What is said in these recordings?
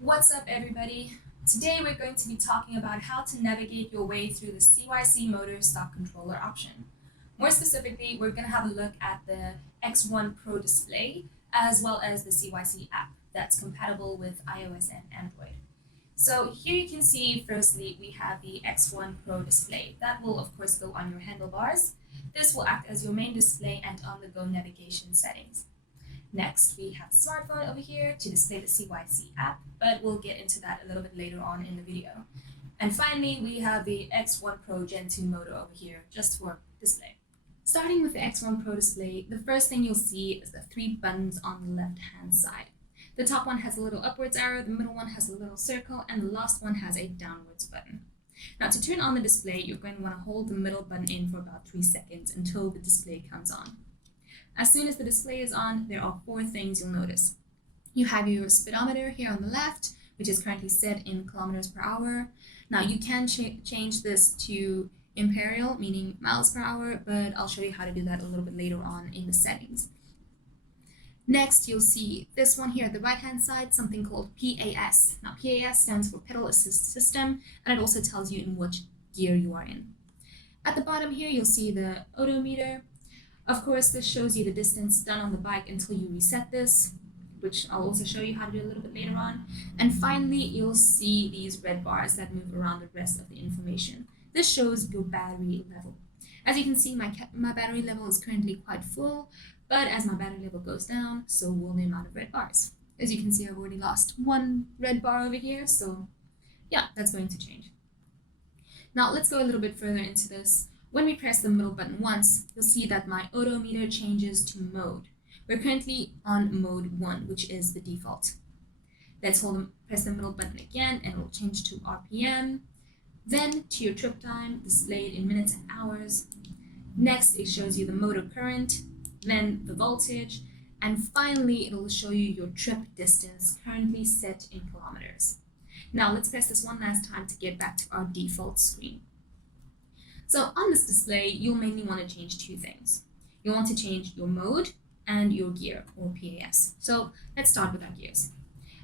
What's up, everybody? Today we're going to be talking about how to navigate your way through the CYC MOTOR stock controller option. More specifically, we're going to have a look at the X1 Pro display as well as the CYC app that's compatible with iOS and Android. So here you can see, firstly, we have the X1 Pro display. That will, of course, go on your handlebars. This will act as your main display and on-the-go navigation settings. Next, we have the smartphone over here to display the CYC app, but we'll get into that a little bit later on in the video. And finally, we have the X1 Pro Gen 2 motor over here, just for display. Starting with the X1 Pro display, the first thing you'll see is the 3 buttons on the left-hand side. The top one has a little upwards arrow, the middle one has a little circle, and the last one has a downwards button. Now, to turn on the display, you're going to want to hold the middle button in for about 3 seconds until the display comes on. As soon as the display is on, there are 4 things you'll notice. You have your speedometer here on the left, which is currently set in kilometers per hour. Now you can change this to imperial, meaning miles per hour, but I'll show you how to do that a little bit later on in the settings. Next, you'll see this one here at the right-hand side, something called PAS. Now PAS stands for Pedal Assist System, and it also tells you in which gear you are in. At the bottom here, you'll see the odometer. Of course, this shows you the distance done on the bike until you reset this, which I'll also show you how to do a little bit later on. And finally, you'll see these red bars that move around the rest of the information. This shows your battery level. As you can see, my battery level is currently quite full, but as my battery level goes down, so will the amount of red bars. As you can see, I've already lost 1 red bar over here, so yeah, that's going to change. Now, let's go a little bit further into this. When we press the middle button once, you'll see that my odometer changes to mode. We're currently on mode 1, which is the default. Let's press the middle button again, and it will change to RPM. Then to your trip time, displayed in minutes and hours. Next, it shows you the motor current, then the voltage, and finally, it will show you your trip distance, currently set in kilometers. Now, let's press this one last time to get back to our default screen. So on this display, you'll mainly want to change 2 things. You want to change your mode and your gear, or PAS. So let's start with our gears.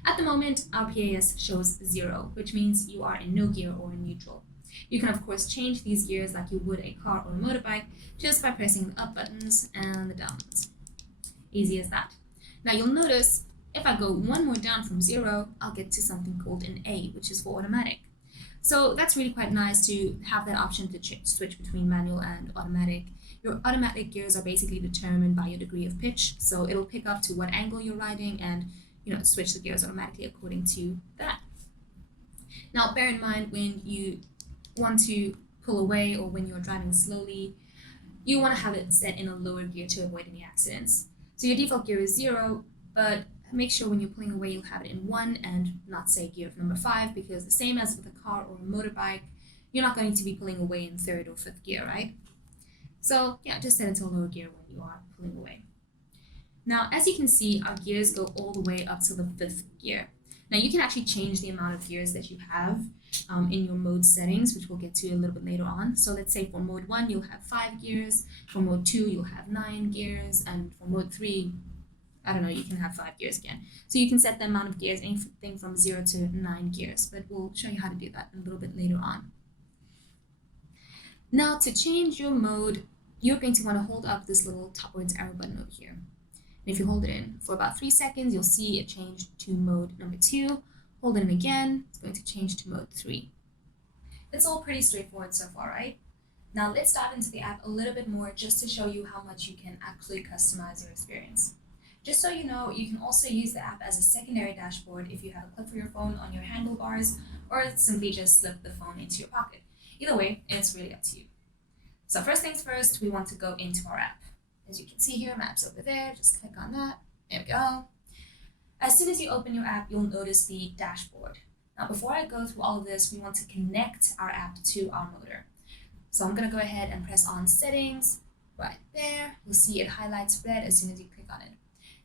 At the moment, our PAS shows 0, which means you are in no gear or in neutral. You can, of course, change these gears like you would a car or a motorbike just by pressing the up buttons and the down buttons. Easy as that. Now you'll notice if I go 1 more down from 0, I'll get to something called an A, which is for automatic. So that's really quite nice to have that option to switch between manual and automatic. Your automatic gears are basically determined by your degree of pitch, so it'll pick up to what angle you're riding and switch the gears automatically according to that. Now bear in mind, when you want to pull away or when you're driving slowly, you want to have it set in a lower gear to avoid any accidents. So your default gear is 0, but make sure when you're pulling away, you'll have it in 1 and not say gear of number 5, because the same as with a car or a motorbike, you're not going to be pulling away in 3rd or 5th gear, right? So yeah, just set it to a lower gear when you are pulling away. Now, as you can see, our gears go all the way up to the 5th gear. Now you can actually change the amount of gears that you have in your mode settings, which we'll get to a little bit later on. So let's say for mode 1, you'll have 5 gears, for mode 2, you'll have 9 gears, and for mode 3, I don't know, you can have 5 gears again. So you can set the amount of gears, anything from 0 to 9 gears, but we'll show you how to do that a little bit later on. Now, to change your mode, you're going to want to hold up this little topwards arrow button over here. And if you hold it in for about 3 seconds, you'll see it change to mode number 2. Hold it in again, it's going to change to mode 3. It's all pretty straightforward so far, right? Now let's dive into the app a little bit more just to show you how much you can actually customize your experience. Just so you know, you can also use the app as a secondary dashboard if you have a clip for your phone on your handlebars, or simply just slip the phone into your pocket. Either way, it's really up to you. So first things first, we want to go into our app. As you can see here, maps over there, just click on that. There we go. As soon as you open your app, you'll notice the dashboard. Now before I go through all of this, we want to connect our app to our motor. So I'm going to go ahead and press on settings right there. You'll see it highlights red as soon as you click on it.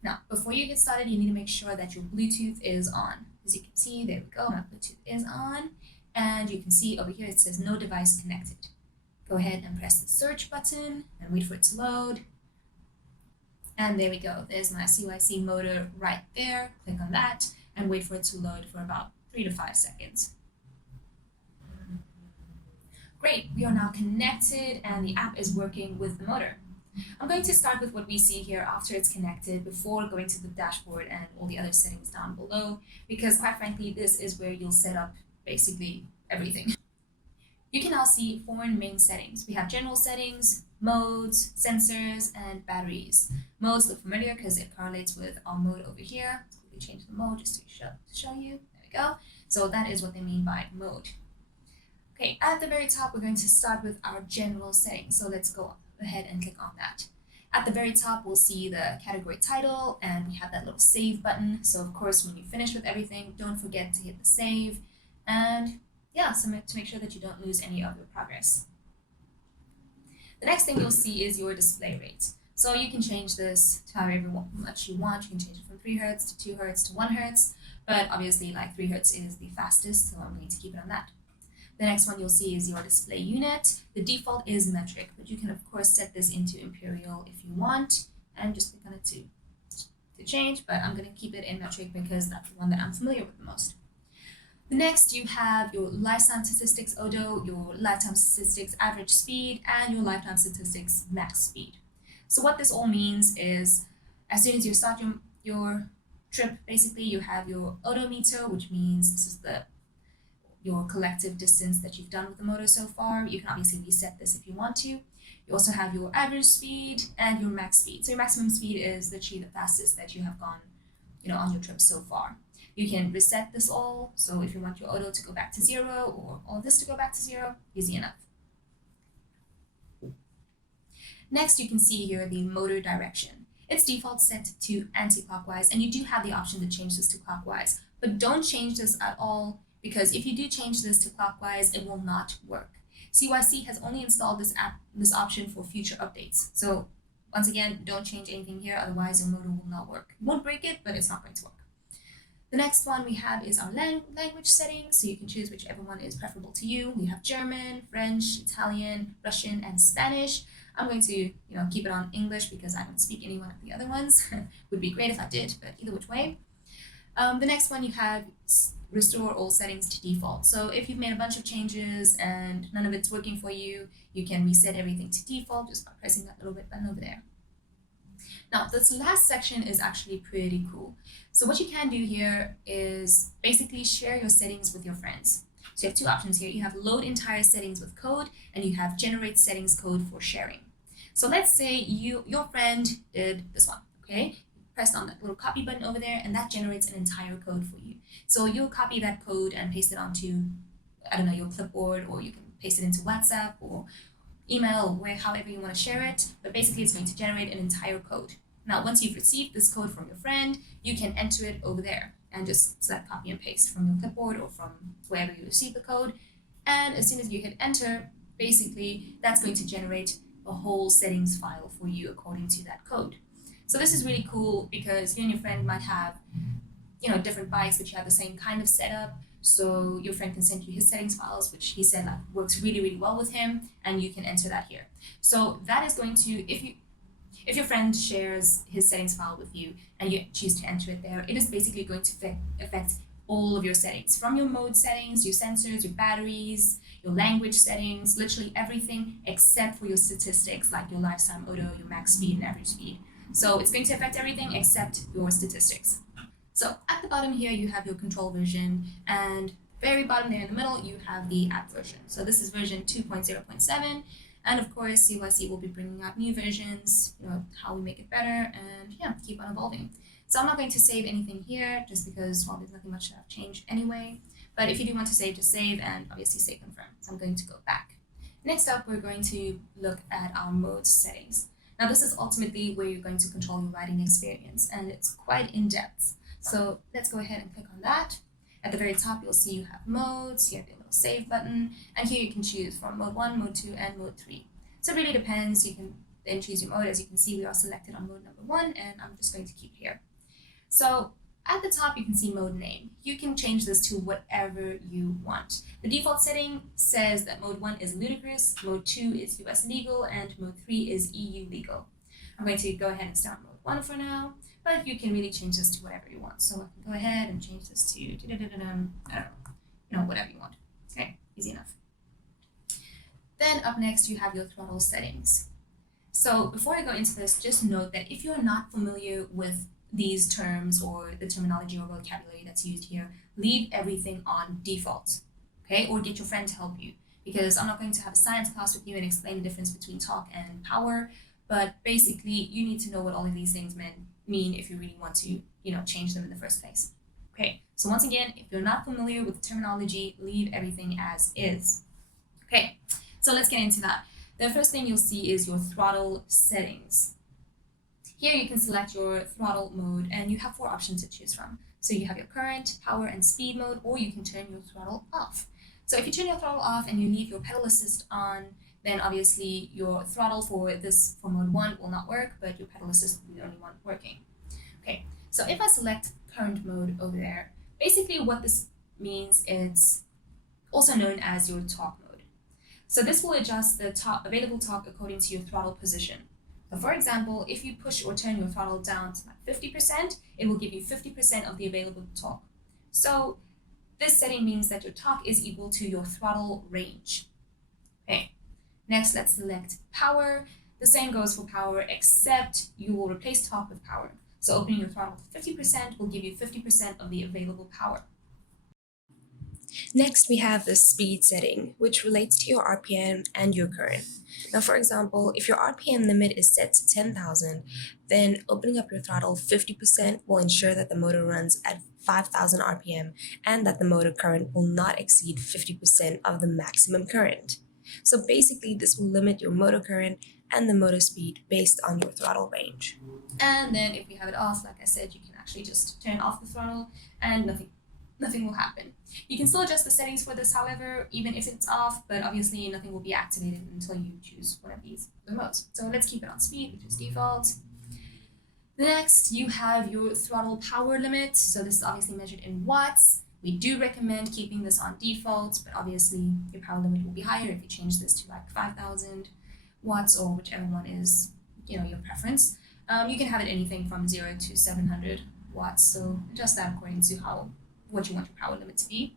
Now, before you get started, you need to make sure that your Bluetooth is on. As you can see, there we go, my Bluetooth is on. And you can see over here, it says no device connected. Go ahead and press the search button and wait for it to load. And there we go. There's my CYC motor right there. Click on that. and wait for it to load for about 3 to 5 seconds. Great, we are now connected and the app is working with the motor. I'm going to start with what we see here after it's connected before going to the dashboard and all the other settings down below, because quite frankly, this is where you'll set up basically everything. You can now see 4 main settings. We have general settings, modes, sensors, and batteries. Modes look familiar because it correlates with our mode over here. Let's quickly change the mode just to show you. There we go. So that is what they mean by mode. Okay, at the very top, we're going to start with our general settings. So let's go ahead and click on that. At the very top, we'll see the category title, and we have that little save button. So of course, when you finish with everything, don't forget to hit the save. And yeah, so to make sure that you don't lose any of your progress. The next thing you'll see is your display rate. So you can change this to however much you want. You can change it from 3 Hz to 2 Hz to 1 Hz, but obviously like 3 Hz is the fastest, so I'm going to keep it on that. The next one you'll see is your display unit. The default is metric, but you can of course set this into imperial if you want, and just click on it to change, but I'm going to keep it in metric because that's the one that I'm familiar with the most. The next, you have your lifetime statistics odo, your lifetime statistics average speed, and your lifetime statistics max speed. So what this all means is, as soon as you start your trip, basically you have your odometer, which means this is your collective distance that you've done with the motor so far. You can obviously reset this if you want to. You also have your average speed and your max speed. So your maximum speed is literally the fastest that you have gone, on your trip so far. You can reset this all. So if you want your odo to go back to 0 or all this to go back to 0, easy enough. Next, you can see here the motor direction. It's default set to anti-clockwise, and you do have the option to change this to clockwise, but don't change this at all, because if you do change this to clockwise, it will not work. CYC has only installed this option for future updates. So once again, don't change anything here, otherwise your motor will not work. It won't break it, but it's not going to work. The next one we have is our language settings, so you can choose whichever one is preferable to you. We have German, French, Italian, Russian, and Spanish. I'm going to keep it on English because I don't speak any one of the other ones. Would be great if I did, but either which way. The next one you have restore all settings to default. So if you've made a bunch of changes and none of it's working for you, you can reset everything to default just by pressing that little red button over there. Now, this last section is actually pretty cool. So what you can do here is basically share your settings with your friends. So you have 2 options here. You have load entire settings with code, and you have generate settings code for sharing. So let's say your friend did this one, okay? Pressed on that little copy button over there, and that generates an entire code for you. So you'll copy that code and paste it onto, your clipboard, or you can paste it into WhatsApp or email, or however you want to share it, but basically it's going to generate an entire code. Now, once you've received this code from your friend, you can enter it over there and just select copy and paste from your clipboard or from wherever you received the code. And as soon as you hit enter, basically that's going to generate a whole settings file for you according to that code. So this is really cool because you and your friend might have, different bikes, but you have the same kind of setup. So your friend can send you his settings files, which he said works really, really well with him, and you can enter that here. So that is going to, if your friend shares his settings file with you and you choose to enter it there, it is basically going to affect all of your settings, from your mode settings, your sensors, your batteries, your language settings, literally everything except for your statistics like your lifetime odo, your max speed, and average speed. So it's going to affect everything except your statistics. So at the bottom here, you have your control version, and very bottom there in the middle, you have the app version. So this is version 2.0.7, and of course, CYC will be bringing out new versions, how we make it better, and yeah, keep on evolving. So I'm not going to save anything here, just because, well, there's nothing much that I've changed anyway. But if you do want to save, just save, and obviously say confirm. So I'm going to go back. Next up, we're going to look at our mode settings. Now, this is ultimately where you're going to control your riding experience, and it's quite in-depth. So let's go ahead and click on that. At the very top, you'll see you have modes, you have your little save button, and here you can choose from mode 1, mode 2, and mode 3. So it really depends. You can then choose your mode. As you can see, we are selected on mode number 1, and I'm just going to keep here. So at the top, you can see mode name. You can change this to whatever you want. The default setting says that mode 1 is ludicrous, mode 2 is US legal, and mode 3 is EU legal. I'm going to go ahead and start mode 1 for now. but you can really change this to whatever you want. So I can go ahead and change this to, I don't know, whatever you want. Okay, easy enough. Then up next, you have your throttle settings. So before I go into this, just note that if you're not familiar with these terms or the terminology or vocabulary that's used here, leave everything on default, okay? Or get your friend to help you, because I'm not going to have a science class with you and explain the difference between torque and power, but basically you need to know what all of these things mean if you really want to, change them in the first place. Okay, so once again, if you're not familiar with the terminology, leave everything as is. Okay, so let's get into that. The first thing you'll see is your throttle settings. Here you can select your throttle mode and you have 4 options to choose from. So you have your current, power, and speed mode, or you can turn your throttle off. So if you turn your throttle off and you leave your pedal assist on, then obviously your throttle for mode 1 will not work, but your pedal assist will be the only one working. Okay, so if I select current mode over there, basically what this means is also known as your torque mode. So this will adjust the available torque according to your throttle position. So for example, if you push or turn your throttle down to like 50%, it will give you 50% of the available torque. So this setting means that your torque is equal to your throttle range. Okay, next let's select power. The same goes for power, except you will replace torque with power. So opening your throttle to 50% will give you 50% of the available power. Next, we have the speed setting, which relates to your RPM and your current. Now, for example, if your RPM limit is set to 10,000, then opening up your throttle 50% will ensure that the motor runs at 5,000 RPM and that the motor current will not exceed 50% of the maximum current. So basically, this will limit your motor current and the motor speed based on your throttle range. And then if you have it off, like I said, you can actually just turn off the throttle and nothing will happen. You can still adjust the settings for this, however, even if it's off, but obviously nothing will be activated until you choose one of these modes. So let's keep it on speed, which is default. Next, you have your throttle power limit. So this is obviously measured in watts. We do recommend keeping this on default, but obviously your power limit will be higher if you change this to like 5,000 watts or whichever one is, your preference. You can have it anything from 0 to 700 watts. So adjust that according to what you want your power limit to be.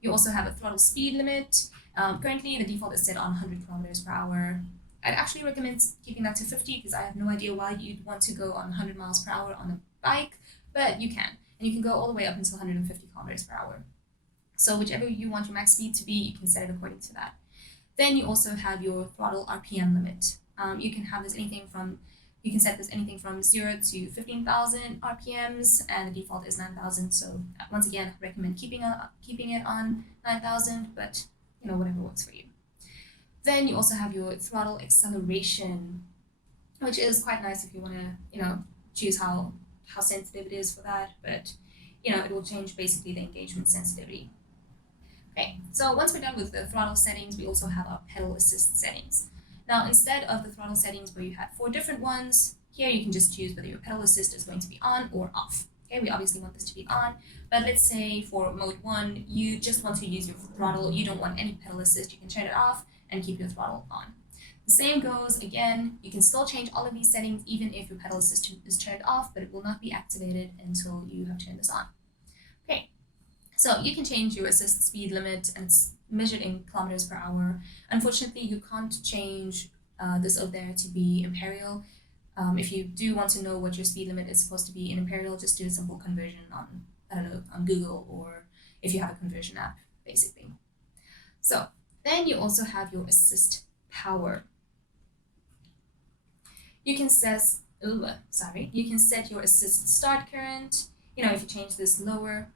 You also have a throttle speed limit. Currently, the default is set on 100 kilometers per hour. I'd actually recommend keeping that to 50 because I have no idea why you'd want to go on 100 miles per hour on a bike, but you can. And you can go all the way up until 150 kilometers per hour. So whichever you want your max speed to be, you can set it according to that. Then you also have your throttle RPM limit. You can set this anything from 0 to 15,000 RPMs, and the default is 9,000. So once again, I recommend keeping it on 9,000, but whatever works for you. Then you also have your throttle acceleration, which is quite nice if you want to choose how sensitive it is for that, but it will change basically the engagement sensitivity. Okay, so once we're done with the throttle settings, we also have our pedal assist settings. Now, instead of the throttle settings where you had 4 different ones, here you can just choose whether your pedal assist is going to be on or off. Okay, we obviously want this to be on, but let's say for mode 1, you just want to use your throttle, you don't want any pedal assist, you can turn it off and keep your throttle on. The same goes again, you can still change all of these settings even if your pedal assist is turned off, but it will not be activated until you have turned this on. Okay, so you can change your assist speed limit and it's measured in kilometers per hour. Unfortunately, you can't change this over there to be imperial. If you do want to know what your speed limit is supposed to be in imperial, just do a simple conversion on Google, or if you have a conversion app, basically. So then you also have your assist power. You can set your assist start current. If you change this lower,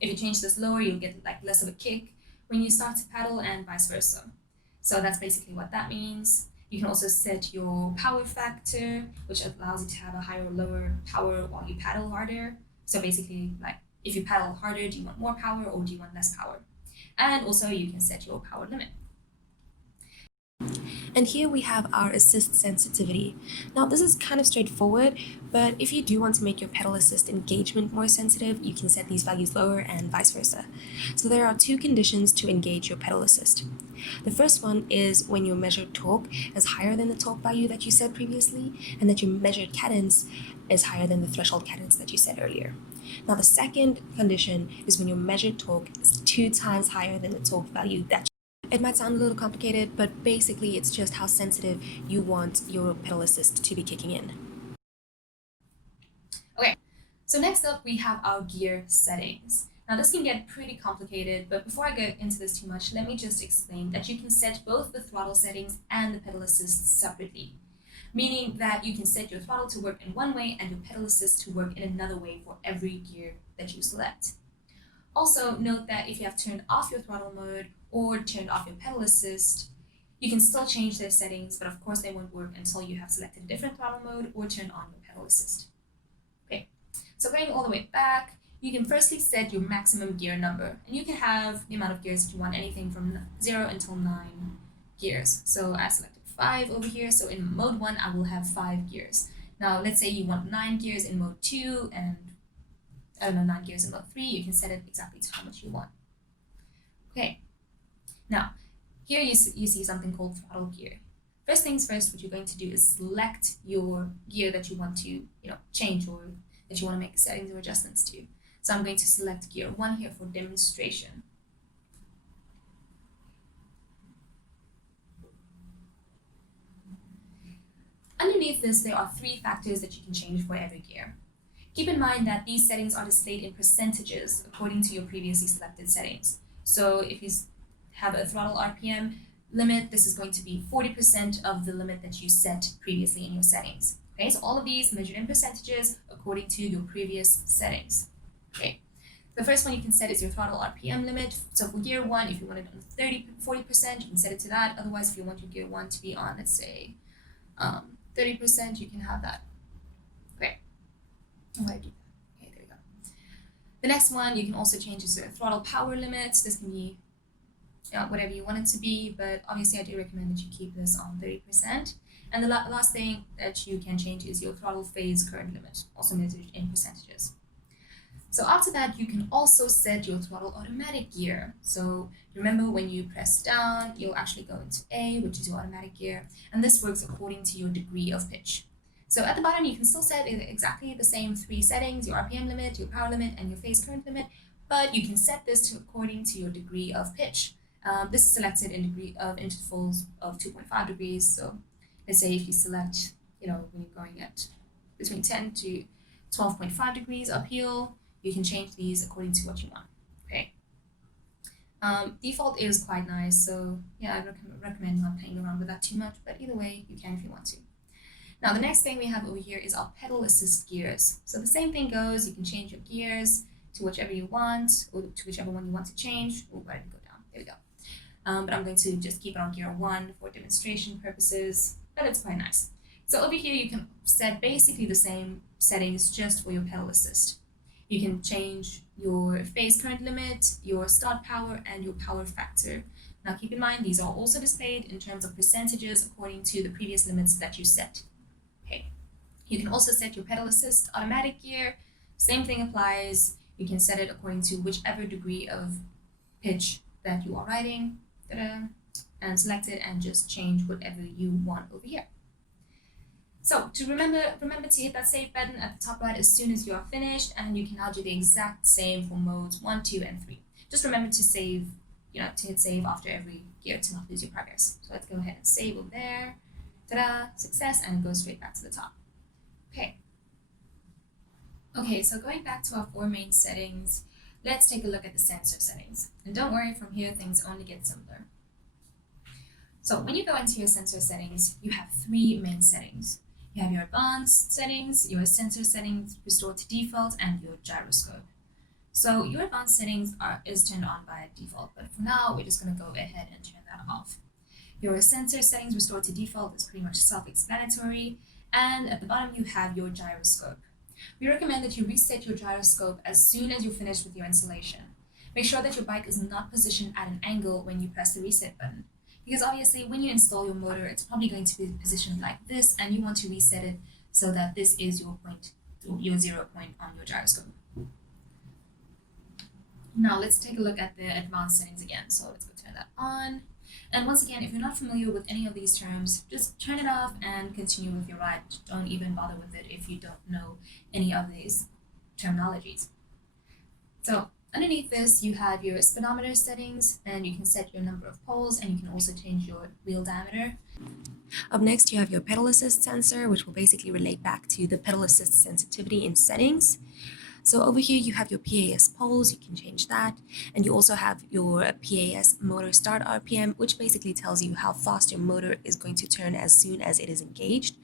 you'll get like less of a kick when you start to pedal and vice versa. So that's basically what that means. You can also set your power factor, which allows you to have a higher or lower power while you pedal harder. So basically, like if you pedal harder, do you want more power or do you want less power? And also you can set your power limit. And here we have our assist sensitivity. Now this is kind of straightforward, but if you do want to make your pedal assist engagement more sensitive, you can set these values lower and vice versa. So there are two conditions to engage your pedal assist. The first one is when your measured torque is higher than the torque value that you set previously, and that your measured cadence is higher than the threshold cadence that you set earlier. Now the second condition is when your measured torque is 2 times higher than the torque value that it might sound a little complicated, but basically it's just how sensitive you want your pedal assist to be kicking in. Okay, so next up we have our gear settings. Now this can get pretty complicated, but before I go into this too much, let me just explain that you can set both the throttle settings and the pedal assist separately. Meaning that you can set your throttle to work in one way and your pedal assist to work in another way for every gear that you select. Also, note that if you have turned off your throttle mode or turned off your pedal assist, you can still change their settings, but of course they won't work until you have selected a different throttle mode or turned on your pedal assist. Okay, so going all the way back, you can firstly set your maximum gear number, and you can have the amount of gears that you want, anything from 0 until 9 gears. So I selected 5 over here, so in mode 1 I will have 5 gears. Now let's say you want 9 gears in mode 2 and 9 gears in mode 3, you can set it exactly to how much you want. Okay, now here you see something called throttle gear. First things first, what you're going to do is select your gear that you want to change or that you want to make settings or adjustments to. So I'm going to select gear 1 here for demonstration. Underneath this, there are 3 factors that you can change for every gear. Keep in mind that these settings are displayed in percentages according to your previously selected settings. So if you have a throttle RPM limit, this is going to be 40% of the limit that you set previously in your settings. Okay, so all of these measured in percentages according to your previous settings. Okay, the first one you can set is your throttle RPM limit. So for gear 1, if you want it on 40%, you can set it to that. Otherwise, if you want your gear 1 to be on, let's say, 30%, you can have that. Great. Why do that? Okay, there we go. The next one, you can also change is the throttle power limit. This can be whatever you want it to be, but obviously I do recommend that you keep this on 30%. And the last thing that you can change is your throttle phase current limit, also measured in percentages. So after that, you can also set your throttle automatic gear. So remember, when you press down, you'll actually go into A, which is your automatic gear, and this works according to your degree of pitch. So at the bottom, you can still set exactly the same 3 settings, your RPM limit, your power limit, and your phase current limit, but you can set this according to your degree of pitch. This is selected in degree of intervals of 2.5 degrees. So let's say if you select, when you're going at between 10 to 12.5 degrees uphill, you can change these according to what you want. Okay. Default is quite nice, so yeah, I recommend not playing around with that too much, but either way, you can if you want to. Now, the next thing we have over here is our pedal assist gears. So the same thing goes, you can change your gears to whichever you want, or to whichever one you want to change. Oh, why did it go down? There we go. But I'm going to just keep it on gear 1 for demonstration purposes, but it's quite nice. So over here, you can set basically the same settings just for your pedal assist. You can change your phase current limit, your start power, and your power factor. Now keep in mind, these are also displayed in terms of percentages according to the previous limits that you set. Okay. You can also set your pedal assist automatic gear. Same thing applies. You can set it according to whichever degree of pitch that you are riding. And select it and just change whatever you want over here. So to remember to hit that save button at the top right as soon as you are finished, and you can now do the exact same for modes 1, 2, and 3. Just remember to save, to hit save after every gear to not lose your progress. So let's go ahead and save over there. Ta-da, success, and it goes straight back to the top. Okay, so going back to our 4 main settings, let's take a look at the sensor settings. And don't worry, from here things only get simpler. So when you go into your sensor settings, you have 3 main settings. You have your advanced settings, your sensor settings restored to default, and your gyroscope. So your advanced settings is turned on by default, but for now we're just going to go ahead and turn that off. Your sensor settings restored to default is pretty much self-explanatory, and at the bottom you have your gyroscope. We recommend that you reset your gyroscope as soon as you're finished with your installation. Make sure that your bike is not positioned at an angle when you press the reset button. because obviously when you install your motor, it's probably going to be positioned like this, and you want to reset it so that this is your point, your 0 point on your gyroscope. Now let's take a look at the advanced settings again. So let's go turn that on. And once again, if you're not familiar with any of these terms, just turn it off and continue with your ride. Don't even bother with it if you don't know any of these terminologies. So underneath this, you have your speedometer settings, and you can set your number of poles, and you can also change your wheel diameter. Up next, you have your pedal assist sensor, which will basically relate back to the pedal assist sensitivity in settings. So over here, you have your PAS poles, you can change that. And you also have your PAS motor start RPM, which basically tells you how fast your motor is going to turn as soon as it is engaged.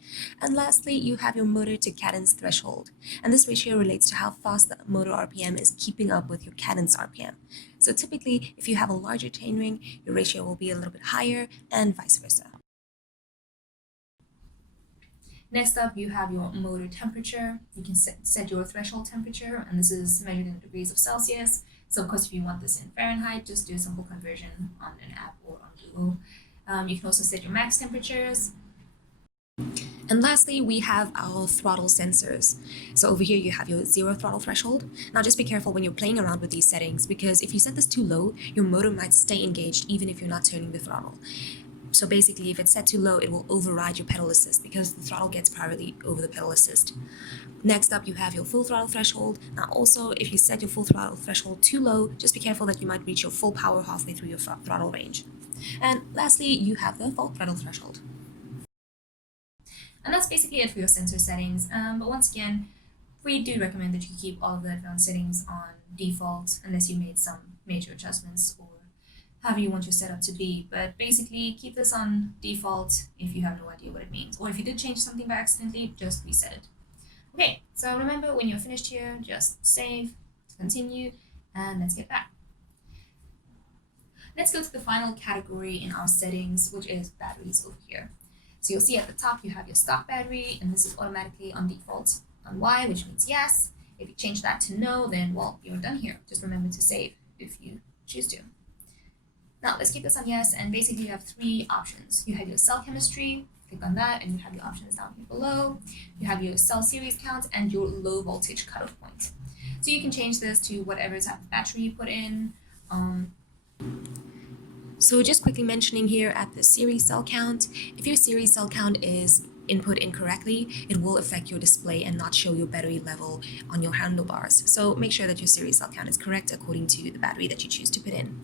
And lastly, you have your motor to cadence threshold. And this ratio relates to how fast the motor RPM is keeping up with your cadence RPM. So typically, if you have a larger chainring, your ratio will be a little bit higher, and vice versa. Next up, you have your motor temperature. You can set your threshold temperature, and this is measured in degrees of Celsius. So of course, if you want this in Fahrenheit, just do a simple conversion on an app or on Google. You can also set your max temperatures. And lastly, we have our throttle sensors. So over here, you have your 0 throttle threshold. Now just be careful when you're playing around with these settings, because if you set this too low, your motor might stay engaged even if you're not turning the throttle. So basically, if it's set too low, it will override your pedal assist because the throttle gets priority over the pedal assist. Next up, you have your full throttle threshold. Now also, if you set your full throttle threshold too low, just be careful that you might reach your full power halfway through your throttle range. And lastly, you have the full throttle threshold. And that's basically it for your sensor settings. But once again, we do recommend that you keep all of the advanced settings on default unless you made some major adjustments or however you want your setup to be. But basically, keep this on default if you have no idea what it means. Or if you did change something by accidentally, just reset it. Okay, so remember, when you're finished here, just save, continue, and let's get back. Let's go to the final category in our settings, which is batteries over here. So you'll see at the top you have your stock battery, and this is automatically on default on Y, which means yes. If you change that to no, then well, you're done here. Just remember to save if you choose to. Now let's keep this on yes, and basically you have 3 options. You have your cell chemistry, click on that, and you have your options down here below. You have your cell series count and your low voltage cutoff point. So you can change this to whatever type of battery you put in. So just quickly mentioning here at the series cell count, if your series cell count is input incorrectly, it will affect your display and not show your battery level on your handlebars. So make sure that your series cell count is correct according to the battery that you choose to put in.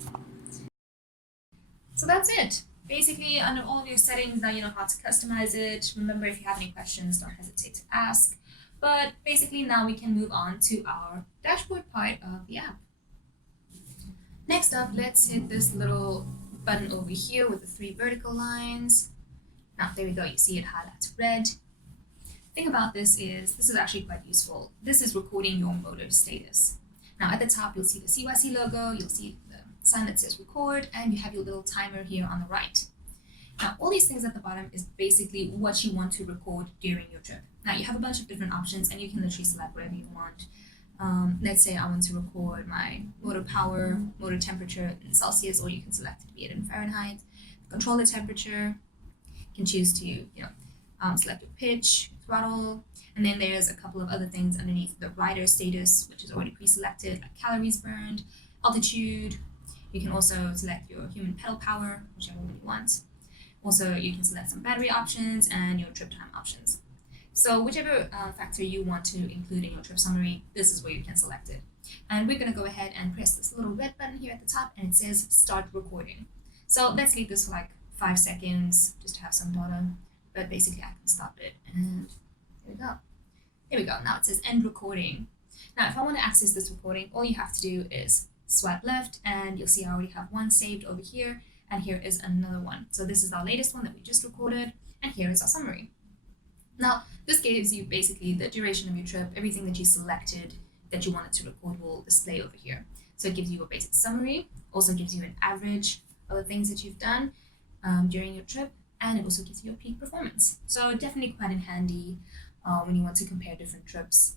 So that's it. Basically, under all of your settings, now you know how to customize it. Remember, if you have any questions, don't hesitate to ask. But basically, now we can move on to our dashboard part of the app. Next up, let's hit this little button over here with the 3 vertical lines. Now, there we go. You see it highlights red. The thing about this is actually quite useful. This is recording your motor status. Now, at the top, you'll see the CYC logo. You'll see the sign that says record, and you have your little timer here on the right. Now, all these things at the bottom is basically what you want to record during your trip. Now, you have a bunch of different options, and you can literally select whatever you want. Let's say I want to record my motor power, motor temperature in Celsius, or you can select it to be it in Fahrenheit. Control the temperature. You can choose to, select your pitch, throttle, and then there's a couple of other things underneath the rider status, which is already pre-selected, like calories burned, altitude. You can also select your human pedal power, whichever one you want. Also, you can select some battery options and your trip time options. So whichever factor you want to include in your trip summary, this is where you can select it. And we're going to go ahead and press this little red button here at the top, and it says start recording. So let's leave this for like 5 seconds just to have some data, but basically I can stop it, and there we go. There we go. Now it says end recording. Now if I want to access this recording, all you have to do is swipe left, and you'll see I already have one saved over here, and here is another one. So this is our latest one that we just recorded, and here is our summary. Now, this gives you basically the duration of your trip, everything that you selected that you wanted to record will display over here. So it gives you a basic summary, also gives you an average of the things that you've done during your trip, and it also gives you a peak performance. So definitely quite handy when you want to compare different trips.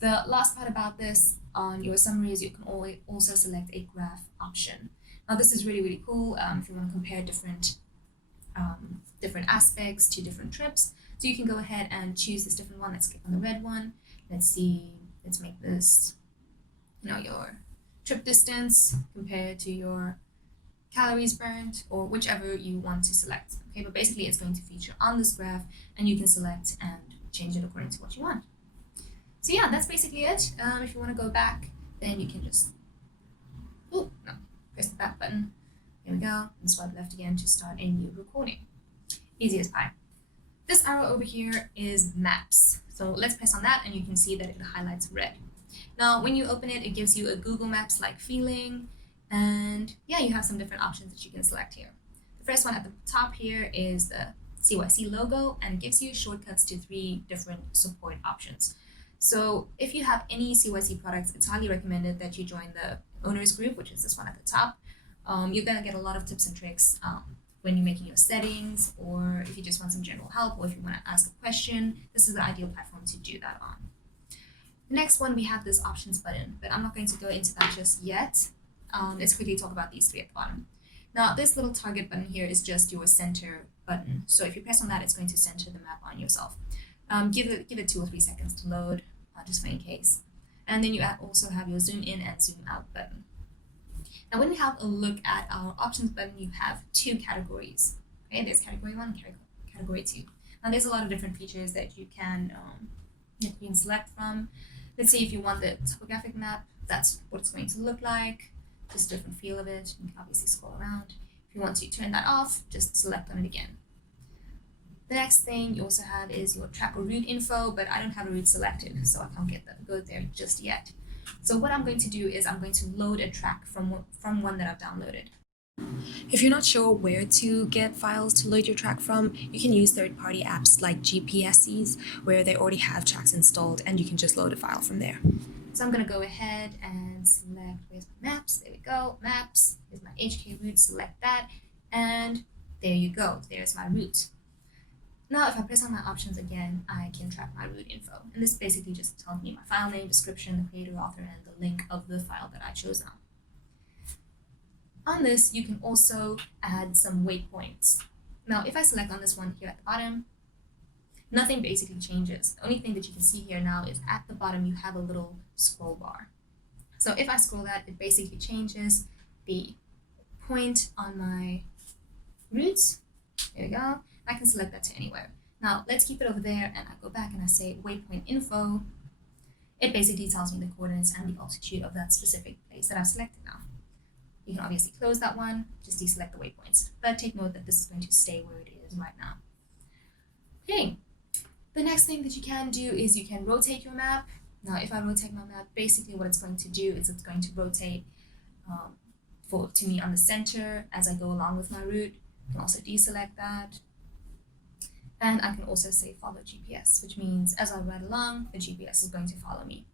The last part about this, on your summary, is you can also select a graph option. Now this is really, really cool if you want to compare different different aspects to different trips. So you can go ahead and choose this different one. Let's click on the red one. Let's make this, your trip distance compared to your calories burned, or whichever you want to select. Okay, but basically it's going to feature on this graph, and you can select and change it according to what you want. So yeah, that's basically it. If you want to go back, then you can just press the back button. Here we go, and swipe left again to start a new recording. Easy as pie. This arrow over here is maps. So let's press on that, and you can see that it highlights red. Now, when you open it, it gives you a Google Maps-like feeling, and yeah, you have some different options that you can select here. The first one at the top here is the CYC logo, and it gives you shortcuts to 3 different support options. So if you have any CYC products, it's highly recommended that you join the owners group, which is this one at the top. You're gonna get a lot of tips and tricks when you're making your settings, or if you just want some general help, or if you want to ask a question. This is the ideal platform to do that on. The next one, we have this options button, but I'm not going to go into that just yet. Let's quickly talk about these 3 at the bottom. Now, this little target button here is just your center button. So if you press on that, it's going to center the map on yourself. Give it 2 or 3 seconds to load, just for in case. And then you also have your zoom in and zoom out button. Now, when we have a look at our options button, you have 2 categories. Okay, there's category 1 and category 2. Now, there's a lot of different features that you can select from. Let's say if you want the topographic map, that's what it's going to look like. Just a different feel of it. You can obviously scroll around. If you want to turn that off, just select on it again. The next thing you also have is your track or route info, but I don't have a route selected, so I can't go there just yet. So what I'm going to do is I'm going to load a track from one that I've downloaded. If you're not sure where to get files to load your track from, you can use third-party apps like GPSs, where they already have tracks installed, and you can just load a file from there. So I'm going to go ahead and select, where's my maps? There we go, maps. Here's my HK route, select that, and there you go, there's my route. Now, if I press on my options again, I can track my route info. And this basically just tells me my file name, description, the creator, author, and the link of the file that I chose now. On this, you can also add some waypoints. Now, if I select on this one here at the bottom, nothing basically changes. The only thing that you can see here now is at the bottom, you have a little scroll bar. So if I scroll that, it basically changes the point on my routes. There we go. I can select that to anywhere. Now, let's keep it over there, and I go back and I say waypoint info. It basically tells me the coordinates and the altitude of that specific place that I've selected now. You can obviously close that one, just deselect the waypoints. But take note that this is going to stay where it is right now. Okay, the next thing that you can do is you can rotate your map. Now, if I rotate my map, basically what it's going to do is it's going to rotate to me on the center as I go along with my route. I can also deselect that. And I can also say follow GPS, which means as I ride along, the GPS is going to follow me.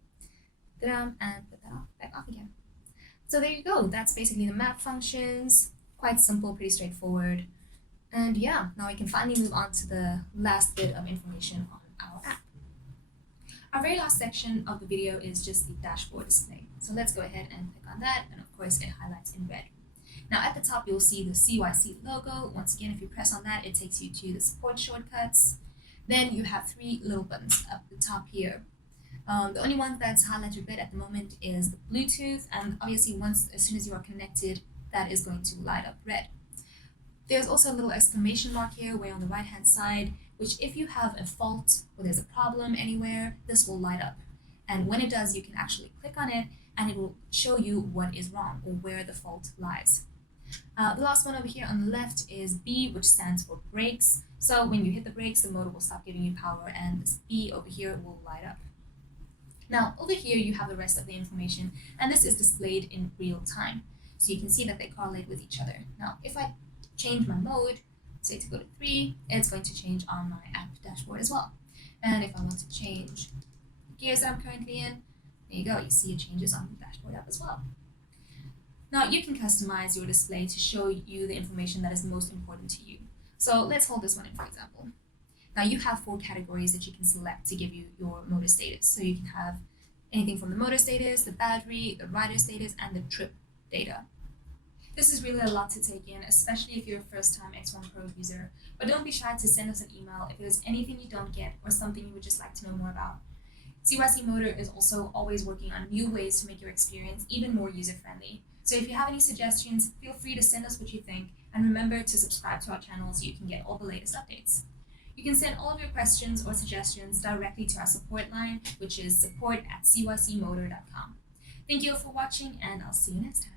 And put that back off again. So there you go. That's basically the map functions. Quite simple, pretty straightforward. And yeah, now we can finally move on to the last bit of information on our app. Our very last section of the video is just the dashboard display. So let's go ahead and click on that. And of course, it highlights in red. Now at the top, you'll see the CYC logo. Once again, if you press on that, it takes you to the support shortcuts. Then you have 3 little buttons up the top here. The only one that's highlighted red at the moment is the Bluetooth, and obviously as soon as you are connected, that is going to light up red. There's also a little exclamation mark here way on the right hand side, which if you have a fault or there's a problem anywhere, this will light up. And when it does, you can actually click on it and it will show you what is wrong or where the fault lies. The last one over here on the left is B, which stands for brakes. So when you hit the brakes, the motor will stop giving you power, and this B over here will light up. Now over here you have the rest of the information, and this is displayed in real time. So you can see that they correlate with each other. Now if I change my mode, say to go to 3, it's going to change on my app dashboard as well. And if I want to change the gears that I'm currently in, there you go, you see it changes on the dashboard app as well. Now you can customize your display to show you the information that is most important to you. So let's hold this one in, for example. Now you have 4 categories that you can select to give you your motor status. So you can have anything from the motor status, the battery, the rider status, and the trip data. This is really a lot to take in, especially if you're a first-time X1 Pro user. But don't be shy to send us an email if there's anything you don't get or something you would just like to know more about. CYC Motor is also always working on new ways to make your experience even more user-friendly. So if you have any suggestions, feel free to send us what you think, and remember to subscribe to our channel so you can get all the latest updates. You can send all of your questions or suggestions directly to our support line, which is support@cycmotor.com. Thank you all for watching, and I'll see you next time.